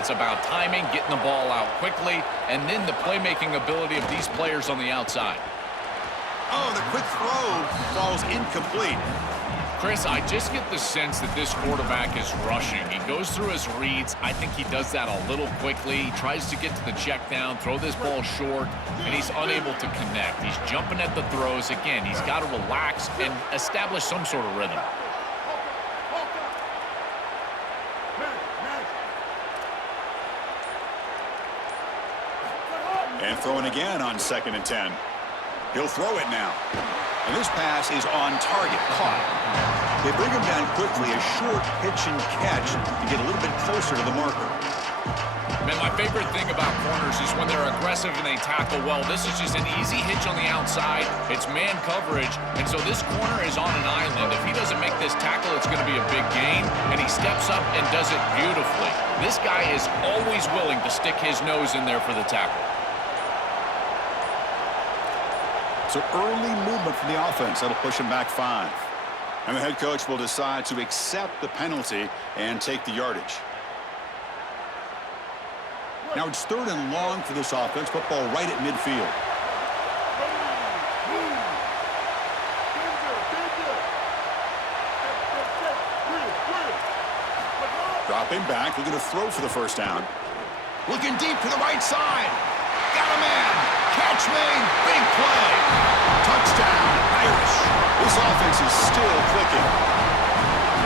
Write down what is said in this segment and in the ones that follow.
It's about timing, getting the ball out quickly, and then the playmaking ability of these players on the outside. Oh, the quick throw falls incomplete. Chris, I just get the sense that this quarterback is rushing. He goes through his reads. I think he does that a little quickly. He tries to get to the check down, throw this ball short, and he's unable to connect. He's jumping at the throws. Again, he's got to relax and establish some sort of rhythm. And throwing again on 2nd and 10. He'll throw it now. And this pass is on target, caught. They bring him down quickly, a short pitch and catch to get a little bit closer to the marker. Man, my favorite thing about corners is when they're aggressive and they tackle well. This is just an easy hitch on the outside. It's man coverage, and so this corner is on an island. If he doesn't make this tackle, it's going to be a big gain, and he steps up and does it beautifully. This guy is always willing to stick his nose in there for the tackle. So early movement from the offense. That'll push him back 5. And the head coach will decide to accept the penalty and take the yardage. Now it's 3rd and long for this offense. Football right at midfield. Dropping back, looking to throw for the first down. Looking deep to the right side. Got a man. Catch made. Big play. Touchdown, Irish. This offense is still clicking.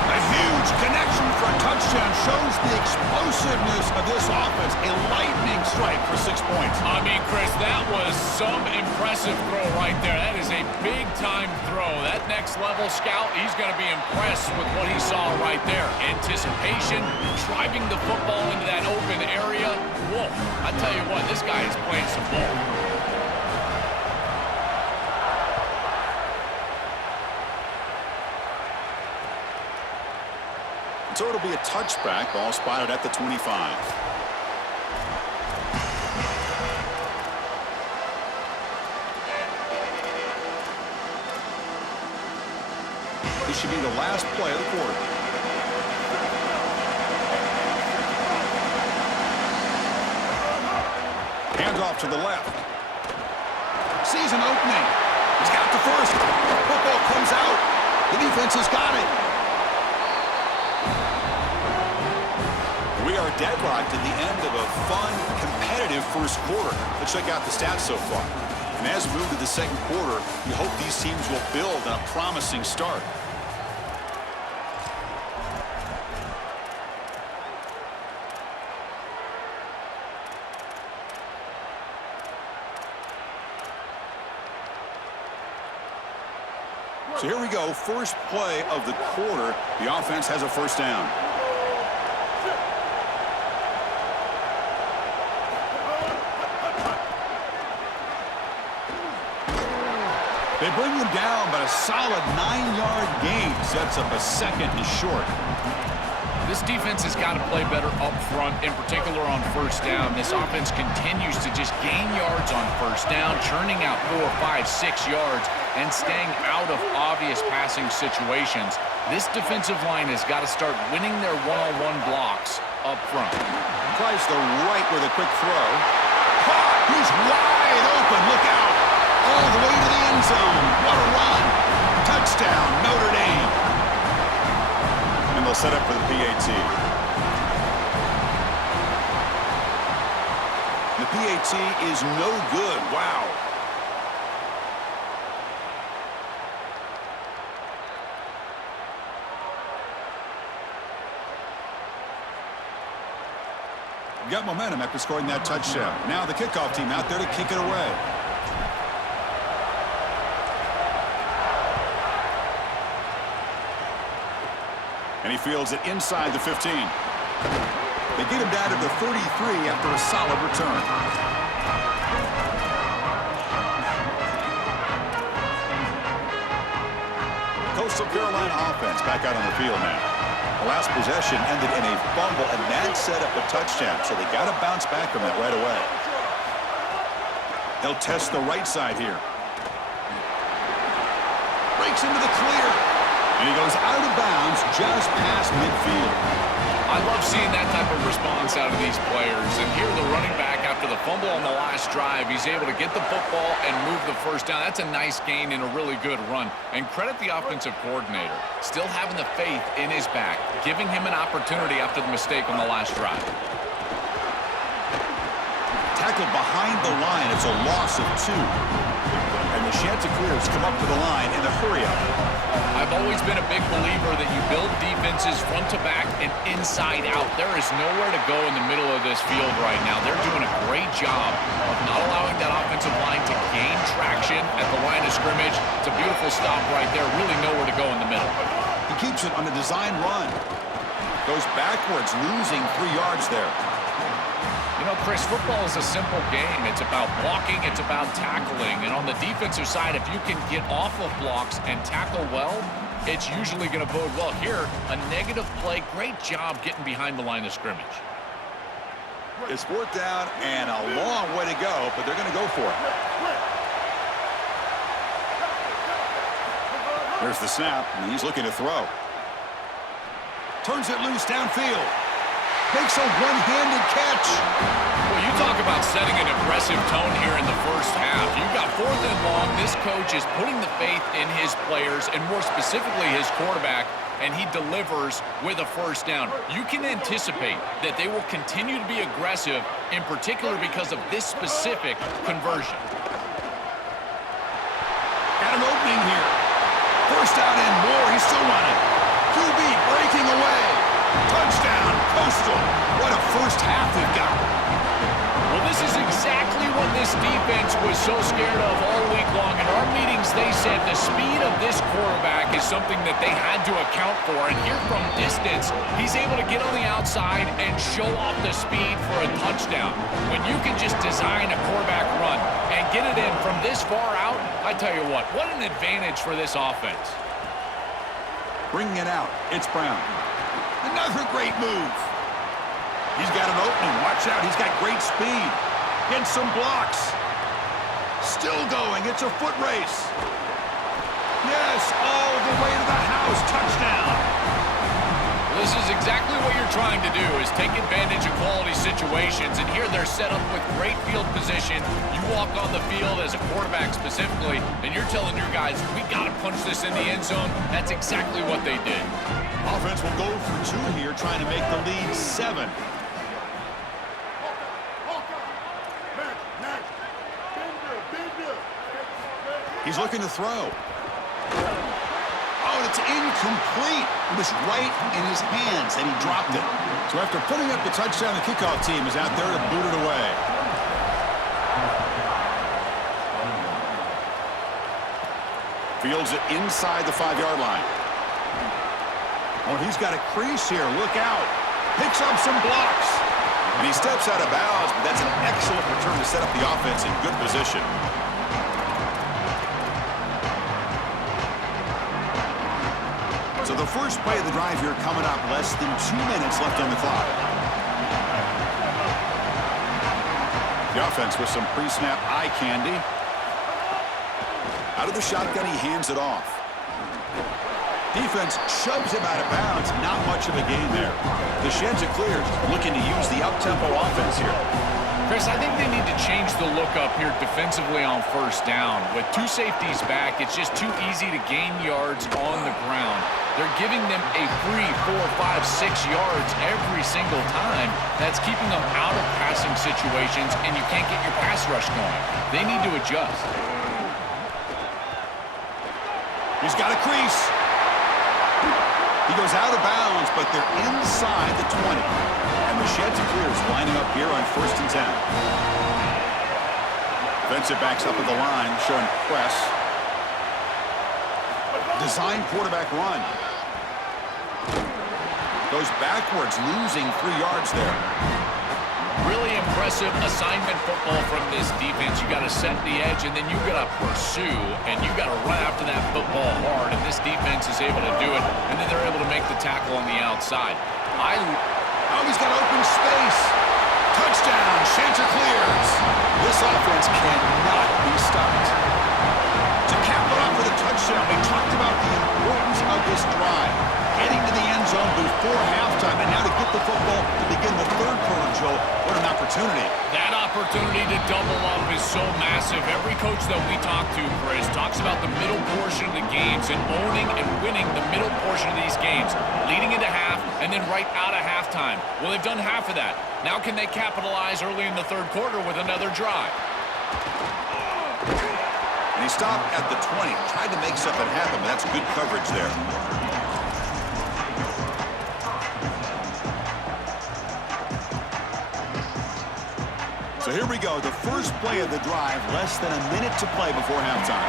A huge connection for a touchdown shows the explosiveness of this offense. A lightning strike for 6 points. I mean, Chris, that was some impressive throw right there. That is a big-time throw. That next-level scout, he's going to be impressed with what he saw right there. Anticipation, driving the football into that open area. Whoa, I tell you what, this guy is playing some ball. So it'll be a touchback. Ball spotted at the 25. This should be the last play of the quarter. Hands off to the left. Sees an opening. He's got the first. Football comes out. The defense has got it. We are deadlocked at the end of a fun, competitive first quarter. Let's check out the stats so far. And as we move to the second quarter, we hope these teams will build on a promising start. So here we go, first play of the quarter. The offense has a first down. They bring him down, but a solid 9-yard gain sets up a 2nd and short. This defense has got to play better up front, in particular on first down. This offense continues to just gain yards on first down, churning out 4, 5, 6 yards, and staying out of obvious passing situations. This defensive line has got to start winning their one-on-one blocks up front. Tries the right with a quick throw. He's wide open. Look out. All the way to the end zone. What a run. Touchdown, Notre Dame. And they'll set up for the PAT. The PAT is no good. Wow. Got momentum after scoring that touchdown. Now the kickoff team out there to kick it away. And he fields it inside the 15. They get him down to the 33 after a solid return. Coastal Carolina offense back out on the field now. The last possession ended in a fumble, and that set up a touchdown, so they got to bounce back from that right away. They'll test the right side here. Breaks into the clear. And he goes out of bounds just past midfield. I love seeing that type of response out of these these players. And here the running back, after the fumble on the last drive, he's able to get the football and move the first down. That's a nice gain and a really good run. And credit the offensive coordinator, still having the faith in his back, giving him an opportunity after the mistake on the last drive. Tackled behind the line. It's a loss of 2. And the Chanticleers come up to the line in a hurry-up. I've always been a big believer that you build defenses front to back and inside out. There is nowhere to go in the middle of this field right now. They're doing a great job of not allowing that offensive line to gain traction at the line of scrimmage. It's a beautiful stop right there. Really nowhere to go in the middle. He keeps it on a design run. Goes backwards, losing 3 yards there. You know, Chris, football is a simple game. It's about blocking, it's about tackling. And on the defensive side, if you can get off of blocks and tackle well, it's usually going to bode well. Here, a negative play. Great job getting behind the line of scrimmage. It's 4th down and a long way to go, but they're going to go for it. There's the snap, and he's looking to throw. Turns it loose downfield. Makes a one-handed catch. Well, you talk about setting an aggressive tone here in the first half. You've got 4th and long. This coach is putting the faith in his players, and more specifically his quarterback, and he delivers with a first down. You can anticipate that they will continue to be aggressive, in particular because of this specific conversion. Got an opening here. First down and more. He's still running. QB breaking away. Touchdown, Coastal. What a first half we've got. Well, this is exactly what this defense was so scared of all week long. In our meetings, they said the speed of this quarterback is something that they had to account for. And here from distance, he's able to get on the outside and show off the speed for a touchdown. When you can just design a quarterback run and get it in from this far out, I tell you what an advantage for this offense. Bringing it out, it's Brown. Another great move. He's got an opening. Watch out. He's got great speed. Gets some blocks. Still going. It's a foot race. Yes, all the way to the house. Touchdown. This is exactly what you're trying to do, is take advantage of quality situations. And here they're set up with great field position. You walk on the field as a quarterback specifically, and you're telling your guys, we got to punch this in the end zone. That's exactly what they did. Offense will go for 2 here, trying to make the lead 7. He's looking to throw. Oh, and it's incomplete. It was right in his hands, and he dropped it. So after putting up the touchdown, the kickoff team is out there to boot it away. Fields it inside the 5-yard line. Oh, he's got a crease here. Look out. Picks up some blocks. And he steps out of bounds, but that's an excellent return to set up the offense in good position. So the first play of the drive here coming up, less than 2 minutes left on the clock. The offense with some pre-snap eye candy. Out of the shotgun, he hands it off. Defense shoves him out of bounds. Not much of a gain there. The Chanticleers looking to use the up-tempo offense here. Chris, I think they need to change the look up here defensively on first down. With 2 safeties back, it's just too easy to gain yards on the ground. They're giving them a free 4, 5, 6 yards every single time. That's keeping them out of passing situations, and you can't get your pass rush going. They need to adjust. He's got a crease. He goes out of bounds, but they're inside the 20. And the Chanticleers lining up here on 1st and 10. Defensive backs up at the line, showing press. Design quarterback run. Goes backwards, losing 3 yards there. Really impressive assignment football from this defense. You got to set the edge, and then you got to pursue, and you got to run after that football hard. And this defense is able to do it, and then they're able to make the tackle on the outside. Oh, he's got open space. Touchdown, Chanticleers. This offense cannot be stopped. To cap it off with a touchdown, we talked about the importance of this drive. getting to the end zone before halftime, and now to get the football to begin the third quarter, Joe. What an opportunity. That opportunity to double up is so massive. Every coach that we talk to, Chris, talks about the middle portion of the games and owning and winning the middle portion of these games, leading into half and then right out of halftime. Well, they've done half of that. Now can they capitalize early in the third quarter with another drive? And he stopped at the 20. Tried to make something happen, but that's good coverage there. So here we go, the first play of the drive, less than a minute to play before halftime.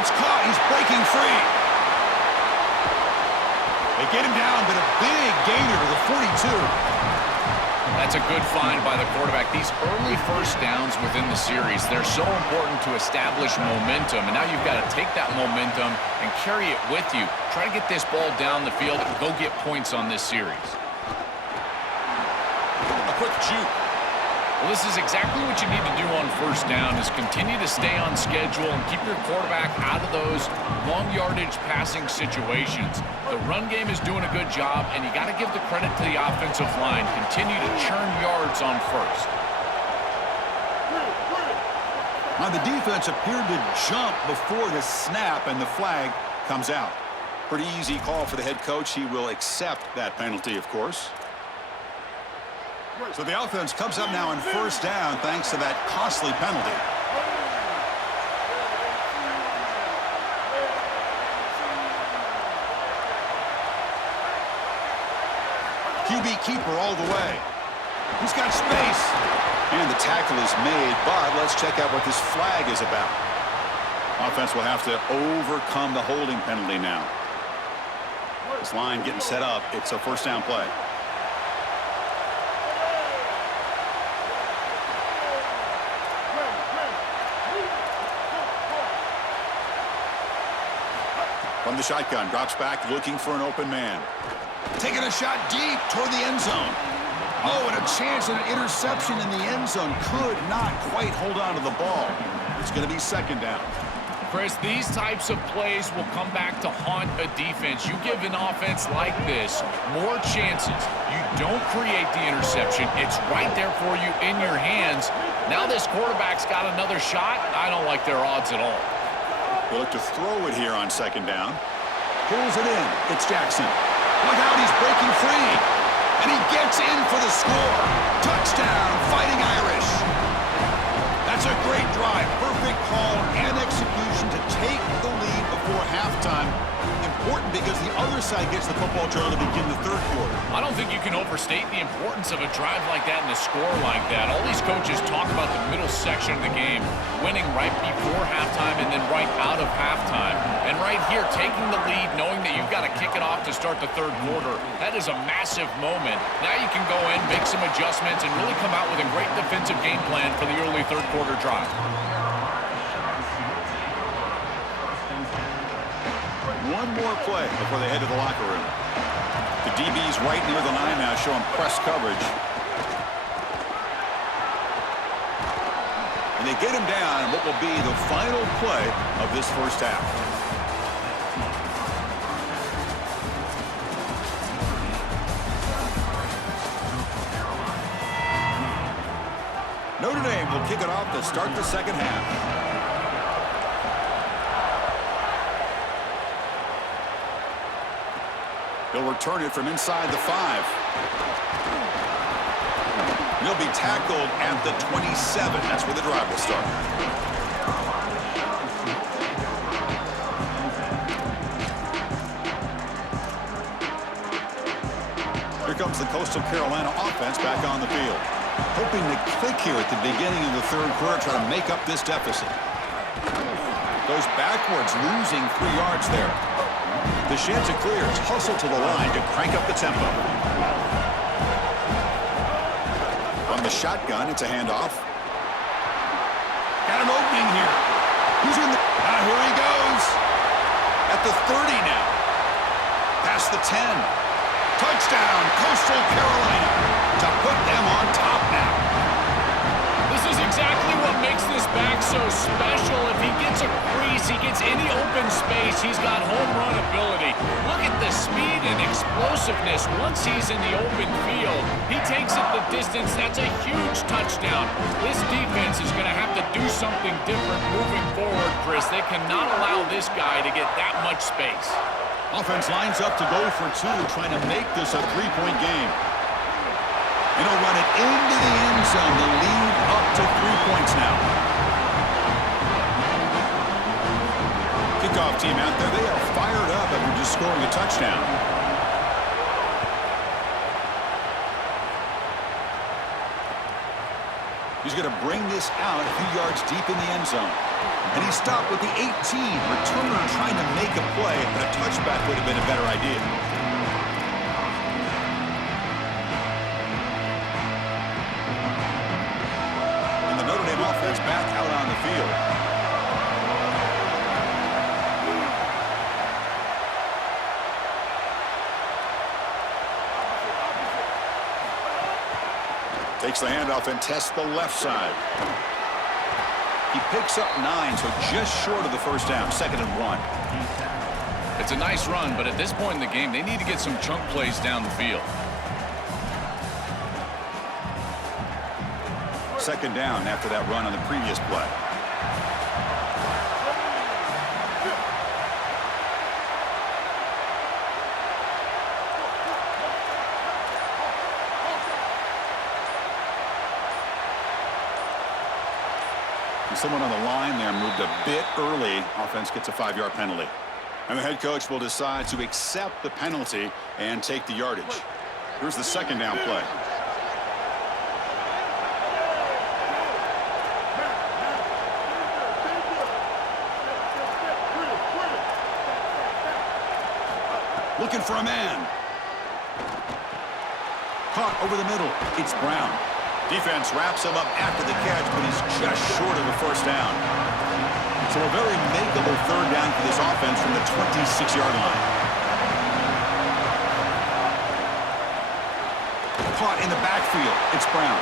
It's caught, he's breaking free. They get him down, but a big gainer to the 42. That's a good find by the quarterback. These early first downs within the series, they're so important to establish momentum. And now you've got to take that momentum and carry it with you. Try to get this ball down the field and go get points on this series. A quick juke. Well, this is exactly what you need to do on first down is continue to stay on schedule and keep your quarterback out of those long yardage passing situations. The run game is doing a good job, and you got to give the credit to the offensive line. Continue to churn yards on first. Now the defense appeared to jump before the snap, and the flag comes out. Pretty easy call for the head coach. He will accept that penalty, of course. So the offense comes up now in first down thanks to that costly penalty. QB keeper all the way. He's got space. And the tackle is made, but let's check out what this flag is about. Offense will have to overcome the holding penalty now. This line getting set up. It's a first down play. From the shotgun, drops back, looking for an open man. Taking a shot deep toward the end zone. Oh, and a chance at an interception in the end zone. Could not quite hold on to the ball. It's going to be second down. Chris, these types of plays will come back to haunt a defense. You give an offense like this more chances. You don't create the interception. It's right there for you in your hands. Now this quarterback's got another shot. I don't like their odds at all. They look to throw it here on second down. Pulls it in. It's Jackson. Look out, he's breaking free. And he gets in for the score. Touchdown, Fighting Irish. That's a great drive. Perfect call and execution to take the lead before halftime. Important because the other side gets the football trail to begin the third quarter. I don't think you can overstate the importance of a drive like that and a score like that. All these coaches talk about the middle section of the game, winning right before halftime and then right out of halftime. And right here, taking the lead, knowing that you've got to kick it off to start the third quarter, that is a massive moment. Now you can go in, make some adjustments, and really come out with a great defensive game plan for the early third quarter drive. One more play before they head to the locker room. The DB's right near the line now, showing press coverage. And they get him down in what will be the final play of this first half. Notre Dame will kick it off to start the second half. They'll return it from inside the 5. He'll be tackled at the 27. That's where the drive will start. Here comes the Coastal Carolina offense back on the field. Hoping to click here at the beginning of the third quarter, try to make up this deficit. Goes backwards, losing 3 yards there. The Shansa clears, hustle to the line to crank up the tempo. From the shotgun, it's a handoff. Got an opening here. Who's in the... here he goes. At the 30 now. Past the 10. Touchdown, Coastal Carolina. to put them on top now. This is exactly what makes this back so special. If he gets a crease, he gets any open space, he's got home run ability. Look at the speed and explosiveness once he's in the open field. He takes it the distance. That's a huge touchdown. This defense is going to have to do something different moving forward, Chris. They cannot allow this guy to get that much space. Offense lines up to go for two, trying to make this a three-point game. And he'll run it into the end zone. The lead up to 3 points now. Kickoff team out there. They are fired up after just scoring a touchdown. He's going to bring this out a few yards deep in the end zone. And he stopped with the 18. Returner trying to make a play, but a touchback would have been a better idea. And the Notre Dame offense back out on the field. Takes the handoff and tests the left side. He picks up 9, so just short of the first down, 2nd and 1. It's a nice run, but at this point in the game, they need to get some chunk plays down the field. 2nd down after that run on the previous play. Someone on the line there moved a bit early. Offense gets a 5-yard penalty. And the head coach will decide to accept the penalty and take the yardage. Here's the 2nd down play. Looking for a man. Caught over the middle. It's Brown. Defense wraps him up after the catch, but he's just short of the first down. So a very makeable 3rd down for this offense from the 26-yard line. Caught in the backfield. It's Brown.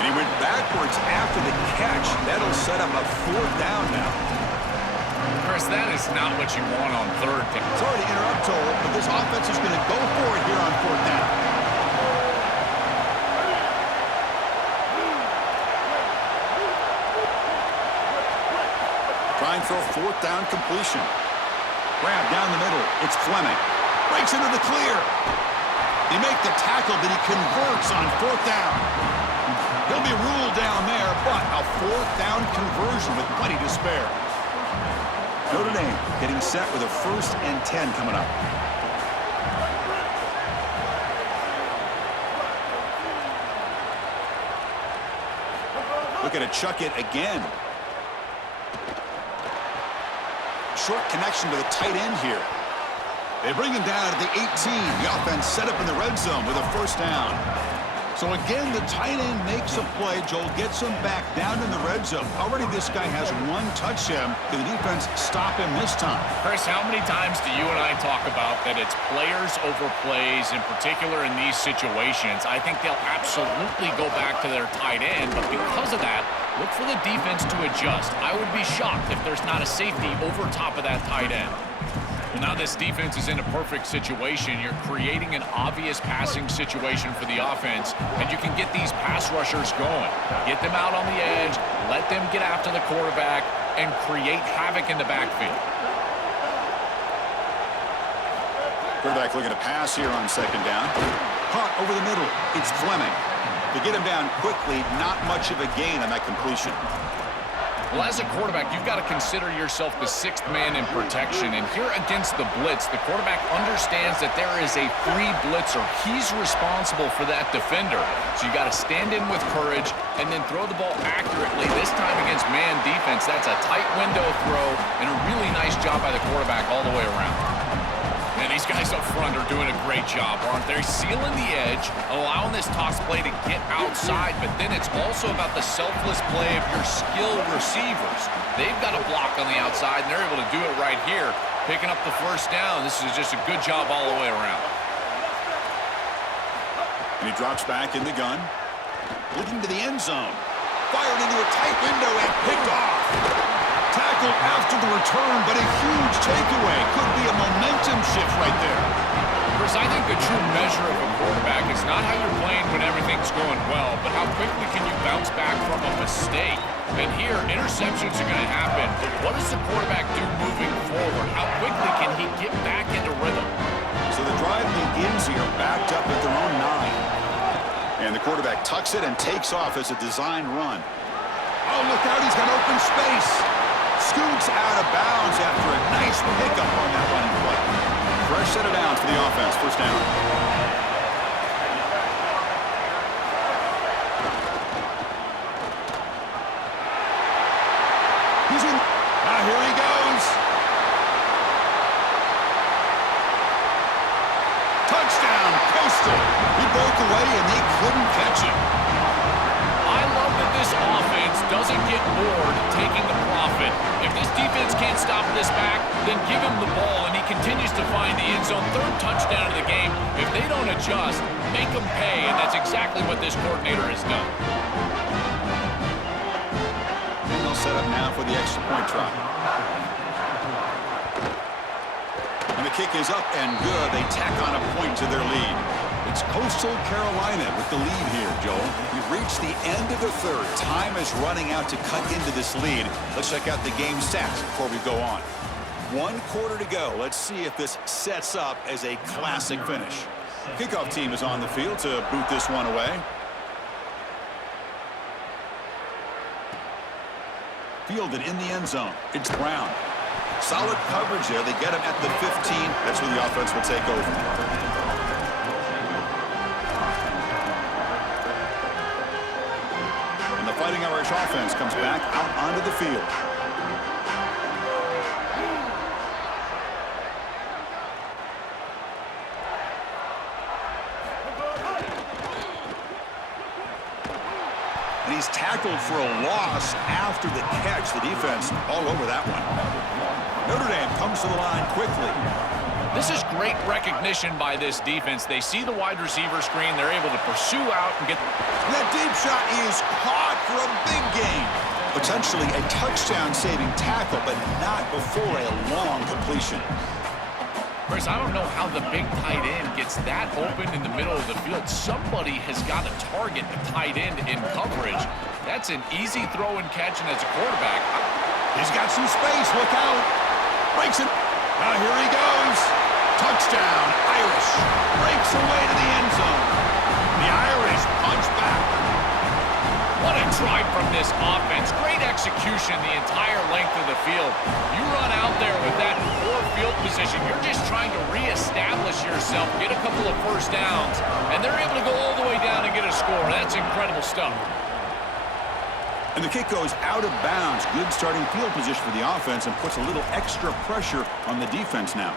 And he went backwards after the catch. That'll set up a 4th down now. Chris, that is not what you want on 3rd down. Sorry to interrupt, Toll, but this offense is going to go for it here on 4th down. Trying for a 4th down completion. Grab down the middle. It's Fleming. Breaks into the clear. They make the tackle, but he converts on 4th down. He'll be ruled down there, but a 4th down conversion with plenty to spare. Notre Dame getting set with a 1st and 10 coming up. Looking to chuck it again. Short connection to the tight end here. They bring him down at the 18. The offense set up in the red zone with a 1st down. So again, the tight end makes a play. Joel gets him back down in the red zone. Already this guy has 1 touchdown. Can the defense stop him this time? Chris, how many times do you and I talk about that it's players over plays, in particular in these situations? I think they'll absolutely go back to their tight end, but because of that, look for the defense to adjust. I would be shocked if there's not a safety over top of that tight end. Well, now this defense is in a perfect situation. You're creating an obvious passing situation for the offense, and you can get these pass rushers going. Get them out on the edge, let them get after the quarterback, and create havoc in the backfield. Quarterback looking to pass here on 2nd down. Caught over the middle. It's Fleming. To get him down quickly, not much of a gain on that completion. Well, as a quarterback, you've got to consider yourself the 6th man in protection. And here against the blitz, the quarterback understands that there is a free blitzer. He's responsible for that defender. So you got to stand in with courage and then throw the ball accurately. This time against man defense, that's a tight window throw and a really nice job by the quarterback all the way around. And these guys up front are doing a great job, aren't they? Sealing the edge, allowing this toss play to get outside, but then it's also about the selfless play of your skilled receivers. They've got a block on the outside, and they're able to do it right here, picking up the 1st down. This is just a good job all the way around. And he drops back in the gun. Looking to the end zone. Fired into a tight window and picked off. Tackled after the return, but a huge takeaway. Could be a momentum shift right there. Chris, I think the true measure of a quarterback is not how you're playing when everything's going well, but how quickly can you bounce back from a mistake. And here, interceptions are going to happen. But what does the quarterback do moving forward? How quickly can he get back into rhythm? So the drive begins here, backed up at their own 9. And the quarterback tucks it and takes off as a design run. Oh, look out, he's got open space. Scoots out of bounds after a nice pickup on that running play. Fresh set of downs for the offense, first down. He's in. Here he goes. Touchdown, Coastal. He broke away and they couldn't catch him. I love that this offense doesn't get bored taking the profit. If this defense can't stop this back, then give him the ball, and he continues to find the end zone. Third touchdown of the game. If they don't adjust, make them pay, and that's exactly what this coordinator has done. And they'll set up now for the extra point try. And the kick is up and good. They tack on a point to their lead. It's Coastal Carolina with the lead here, Joel. We've reached the end of the third. Time is running out to cut into this lead. Let's check out the game stats before we go on. 1 quarter to go. Let's see if this sets up as a classic finish. Kickoff team is on the field to boot this one away. Fielded in the end zone. It's Brown. Solid coverage there. They get him at the 15. That's where the offense will take over. Fighting Irish offense comes back out onto the field. And he's tackled for a loss after the catch. The defense all over that one. Notre Dame comes to the line quickly. This is great recognition by this defense. They see the wide receiver screen. They're able to pursue out and get... That deep shot is caught for a big gain. Potentially a touchdown-saving tackle, but not before a long completion. Chris, I don't know how the big tight end gets that open in the middle of the field. Somebody has got to target the tight end in coverage. That's an easy throw and catch, and as a quarterback... He's got some space. Look out. Breaks it. Now here he goes. Touchdown, Irish. Breaks away to the end zone. The Irish punch back. What a drive from this offense. Great execution the entire length of the field. You run out there with that poor field position. You're just trying to reestablish yourself, get a couple of first downs, and they're able to go all the way down and get a score. That's incredible stuff. And the kick goes out of bounds. Good starting field position for the offense and puts a little extra pressure on the defense now.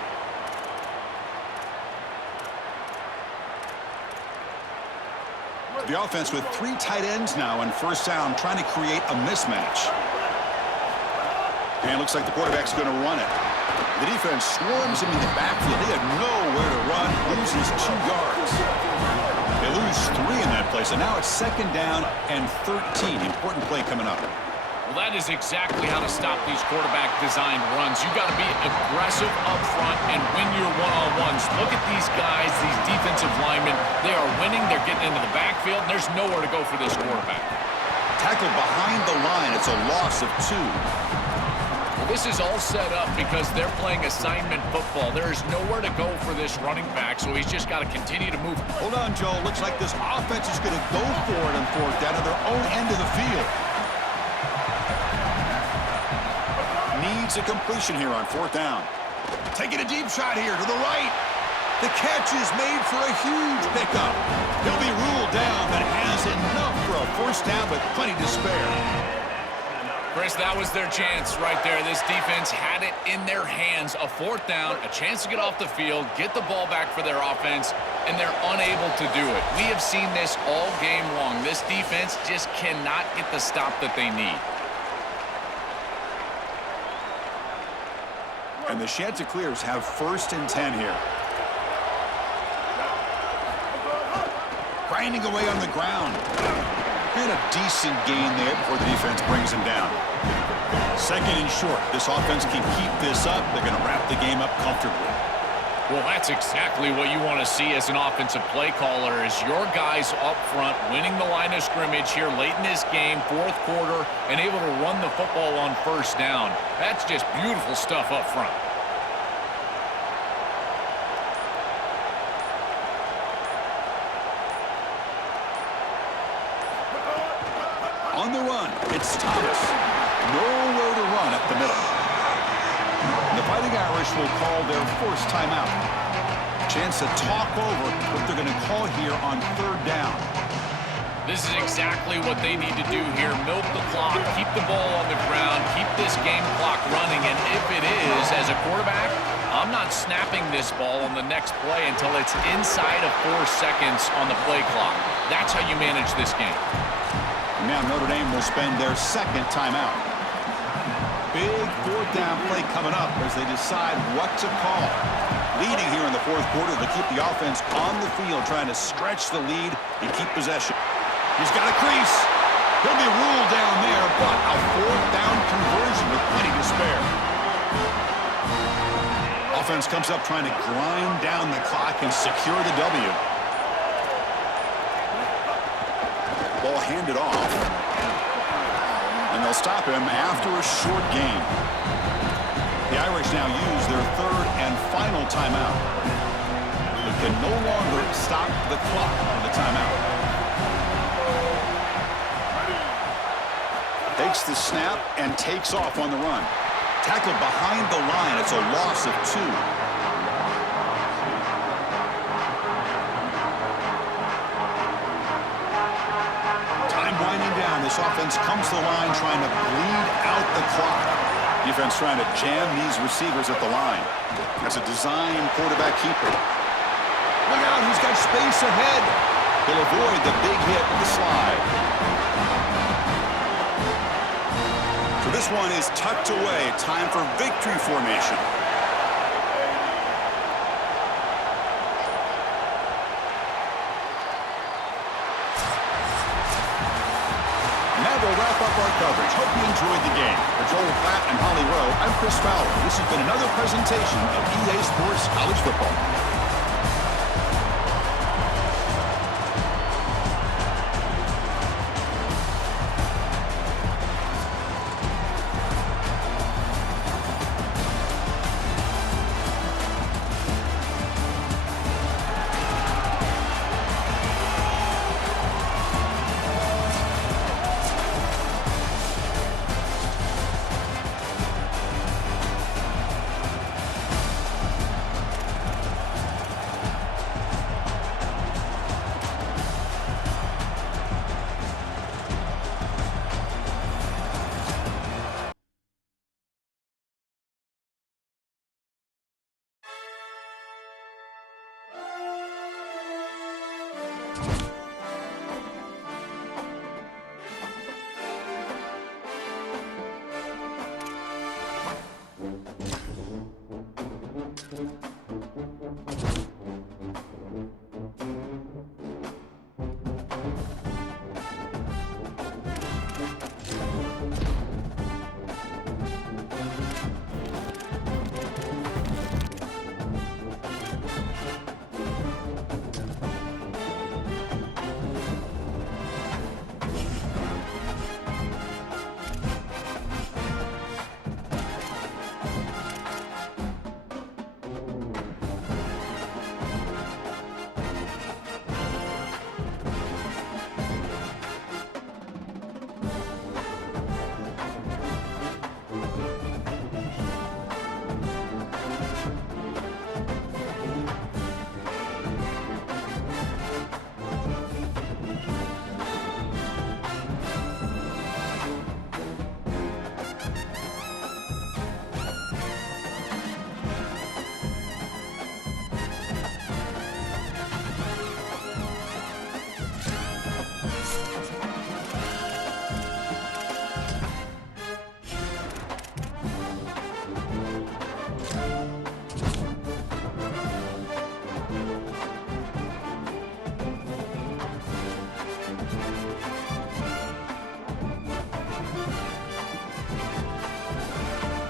The offense with 3 tight ends now on first down, trying to create a mismatch. And it looks like the quarterback's going to run it. The defense swarms him in the backfield. They had nowhere to run. Loses 2 yards. They lose 3 in that play, so now it's second down and 13. Important play coming up. Well, that is exactly how to stop these quarterback-designed runs. You've got to be aggressive up front and win your one-on-ones. Look at these guys, these defensive linemen. They are winning. They're getting into the backfield, and there's nowhere to go for this quarterback. Tackled behind the line. It's a loss of 2. Well, this is all set up because they're playing assignment football. There is nowhere to go for this running back, so he's just got to continue to move. Hold on, Joe. Looks like this offense is going to go for it on fourth down at their own end of the field. Needs a completion here on fourth down. Taking a deep shot here to the right. The catch is made for a huge pickup. He'll be ruled down, but has enough for a first down with plenty to spare. Chris, that was their chance right there. This defense had it in their hands. A fourth down, a chance to get off the field, get the ball back for their offense, and they're unable to do it. We have seen this all game long. This defense just cannot get the stop that they need. And the Chanticleers have first and 10 here. grinding away on the ground. And a decent gain there before the defense brings him down. Second and short. This offense can keep this up. They're going to wrap the game up comfortably. Well, that's exactly what you want to see as an offensive play caller, is your guys up front winning the line of scrimmage here late in this game, fourth quarter, and able to run the football on first down. That's just beautiful stuff up front. On the run, it's Thomas. Nowhere to run at the middle. The Fighting Irish will call their first timeout. Chance to talk over what they're going to call here on third down. This is exactly what they need to do here. Milk the clock, keep the ball on the ground, keep this game clock running, and if it is, as a quarterback, I'm not snapping this ball on the next play until it's inside of 4 seconds on the play clock. That's how you manage this game. Now Notre Dame will spend their second timeout. Big fourth down play coming up as they decide what to call. Leading here in the fourth quarter to keep the offense on the field, trying to stretch the lead and keep possession. He's got a crease. He'll be ruled down there, but a fourth down conversion with plenty to spare. Offense comes up trying to grind down the clock and secure the W. Ball handed off. And they'll stop him after a short gain. The Irish now use their third and final timeout. They can no longer stop the clock on the timeout. Takes the snap and takes off on the run. Tackled behind the line. It's a loss of 2. This offense comes to the line trying to bleed out the clock. Defense trying to jam these receivers at the line. That's a design quarterback keeper. Look out, he's got space ahead. He'll avoid the big hit with the slide. So this one is tucked away. Time for victory formation. We'll wrap up our coverage. Hope you enjoyed the game. For Joel Platt and Holly Rowe, I'm Chris Fowler. This has been another presentation of EA Sports College Football.